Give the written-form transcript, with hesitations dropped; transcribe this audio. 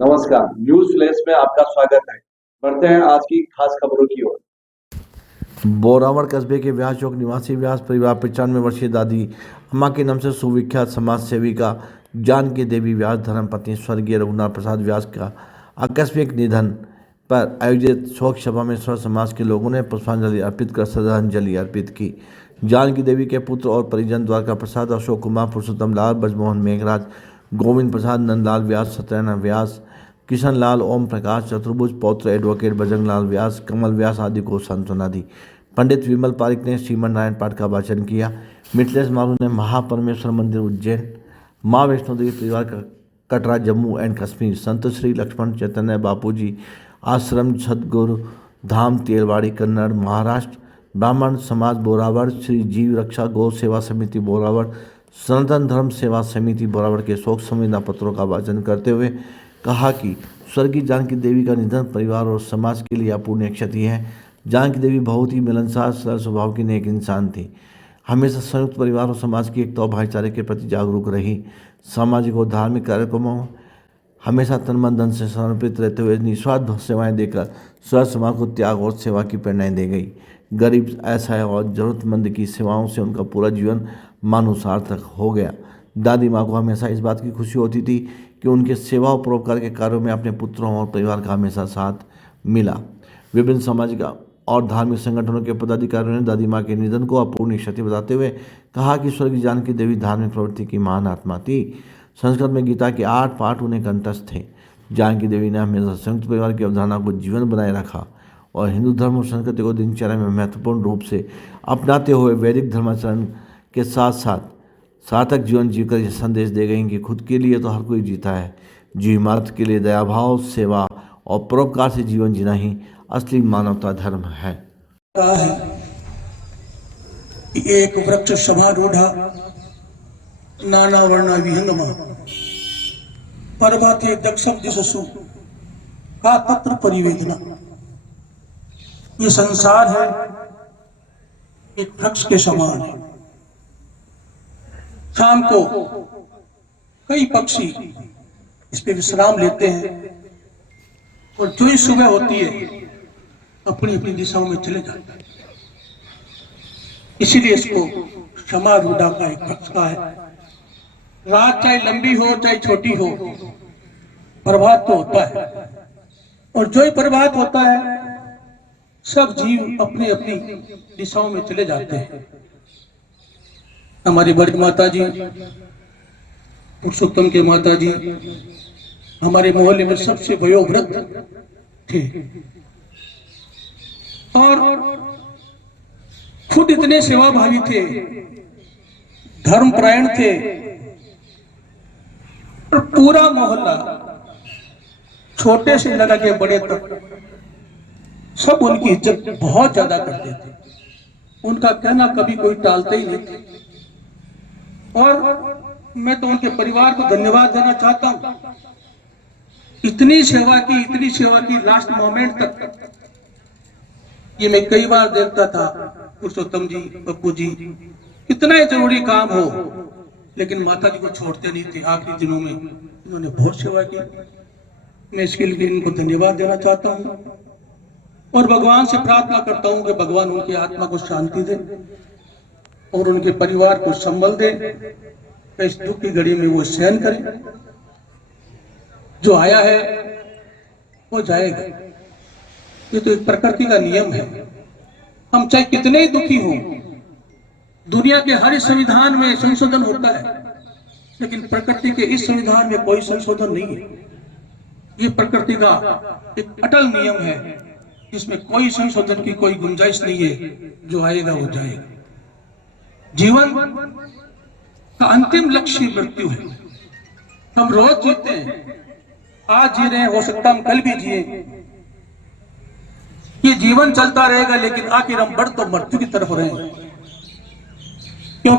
नमस्कार, news flash में आपका स्वागत है। बढ़ते हैं आज की खास खबरों की ओर। बोरावड़ कस्बे के व्यास चौक निवासी व्यास परिवार 95 वर्षीय दादी अम्मा के नाम से सुविख्यात समाज सेविका जानकी देवी व्यास धर्मपत्नी स्वर्गीय रघुनाथ प्रसाद व्यास का आकस्मिक निधन पर आयोजित शोक सभा में सर्व समाज के लोगों ने पुष्पांजलि अर्पित कर श्रद्धांजलि अर्पित की। जानकी देवी के पुत्र और परिजन द्वारका प्रसाद, अशोक कुमार, पुरुषोत्तम लाल, ब्रजमोहन, मेघराज, गोविंद प्रसाद, नंदलाल व्यास, सत्यनारायण व्यास, किशन लाल, ओम प्रकाश, चतुर्भुज, पौत्र एडवोकेट बजरंग लाल व्यास, कमल व्यास आदि को सांत्वना दी। पंडित विमल पारिक ने श्रीमन नारायण पाठ का वाचन किया। मिथिलेश मारू ने महापरमेश्वर मंदिर उज्जैन, माँ वैष्णो देवी परिवार का कटरा जम्मू एंड कश्मीर, संत श्री लक्ष्मण चैतन्य बापूजी आश्रम सदगुरु धाम तेलवाड़ी कन्नड़ महाराष्ट्र, ब्राह्मण समाज बोरावड़, श्री जीव रक्षा गौ सेवा समिति बोरावड़, सनातन धर्म सेवा समिति बोरावड़ के शोक संवेदना पत्रों का वाचन करते हुए कहा कि स्वर्गीय जानकी देवी का निधन परिवार और समाज के लिए अपूर्णीय क्षति है। जानकी देवी बहुत ही मिलनसार, सरल स्वभाव की नेक इंसान थी। हमेशा संयुक्त परिवार और समाज की एकता और भाईचारे के प्रति जागरूक रही। सामाजिक और धार्मिक कार्यक्रमों हमेशा तन मन धन से समर्पित रहते हुए निस्वार्थ सेवाएं देकर सर्व समाज को त्याग और सेवा की प्रेरणाएं दे गई। गरीब, असहाय और जरूरतमंद की सेवाओं से उनका पूरा जीवन मानो सार्थक हो गया। दादी माँ को हमेशा इस बात की खुशी होती थी कि उनके सेवा और परोपकार के कार्यों में अपने पुत्रों और परिवार का हमेशा साथ मिला। विभिन्न सामाजिक और धार्मिक संगठनों के पदाधिकारियों ने दादी माँ के निधन को अपूर्णीय क्षति बताते हुए कहा कि स्वर्गीय जानकी देवी धार्मिक प्रवृत्ति की महान आत्मा थी। संस्कृत में गीता के 8 पाठ उन्हें कंठस्थ थे। जानकी देवी ने हमेशा संयुक्त परिवार की अवधारणा को जीवन बनाए रखा और हिंदू धर्म और संस्कृति को दिनचर्या में महत्वपूर्ण रूप से अपनाते हुए वैदिक धर्माचरण के साथ साथ सार्थक जीवन जीकर यह संदेश दे गई कि खुद के लिए तो हर कोई जीता है, जीव मात्र के लिए दयाभाव, सेवा और परोपकार से जीवन जीना ही असली मानवता धर्म है। एक वृक्ष समारूढ़ा नाना वर्णा विहंगमा पर्वते दक्षम दिशसु का तत्र परिवेदना। ये संसार है एक वृक्ष के समान है। शाम को कई पक्षी इस पे विश्राम लेते हैं और जो ही सुबह होती है अपनी अपनी दिशाओं में चले जाते हैं। इसीलिए इसको समारूढ़ा का एक वृक्ष का है। रात चाहे लंबी हो चाहे छोटी हो, प्रभात तो होता है और जो ही प्रभात होता है सब जीव अपनी अपनी दिशाओं में चले जाते हैं। हमारी बड़ी माता जी, पुरुषोत्तम के माता जी हमारे मोहल्ले में सबसे वयोवृद्ध थे और खुद इतने सेवाभावी थे, धर्मपरायण थे और पूरा मोहल्ला छोटे से लगा के बड़े तक सब उनकी इज्जत बहुत ज्यादा करते थे। उनका कहना कभी कोई टालते ही नहीं थे और मैं तो उनके परिवार को धन्यवाद देना चाहता हूं। इतनी सेवा की लास्ट मोमेंट तक। ये मैं कई बार देखता था, पुरुषोत्तम जी, पप्पू जी, कितना ही जरूरी काम हो लेकिन माता जी को छोड़ते नहीं थे। आखिरी दिनों में इन्होंने बहुत सेवा की। मैं इसके लिए इनको धन्यवाद देना चाहता हूं और भगवान से प्रार्थना करता हूं कि भगवान उनकी आत्मा को शांति दे और उनके परिवार को संबल दे। इस दुख की घड़ी में वो सहन करे। जो आया है वो जाएगा। ये तो एक प्रकृति का नियम है। हम चाहे कितने ही दुखी हों, दुनिया के हर संविधान में संशोधन होता है लेकिन प्रकृति के इस संविधान में कोई संशोधन नहीं है। ये प्रकृति का एक अटल नियम है, इसमें कोई संशोधन की कोई गुंजाइश नहीं है। जो आएगा वो जाएगा। जीवन का अंतिम लक्ष्य मृत्यु है। हम रोज जीते हैं, आज जी रहे हैं, हो सकता हम कल भी जिए। ये जीवन चलता रहेगा लेकिन आखिर हम बढ़ तो मृत्यु की तरफ रहे हैं।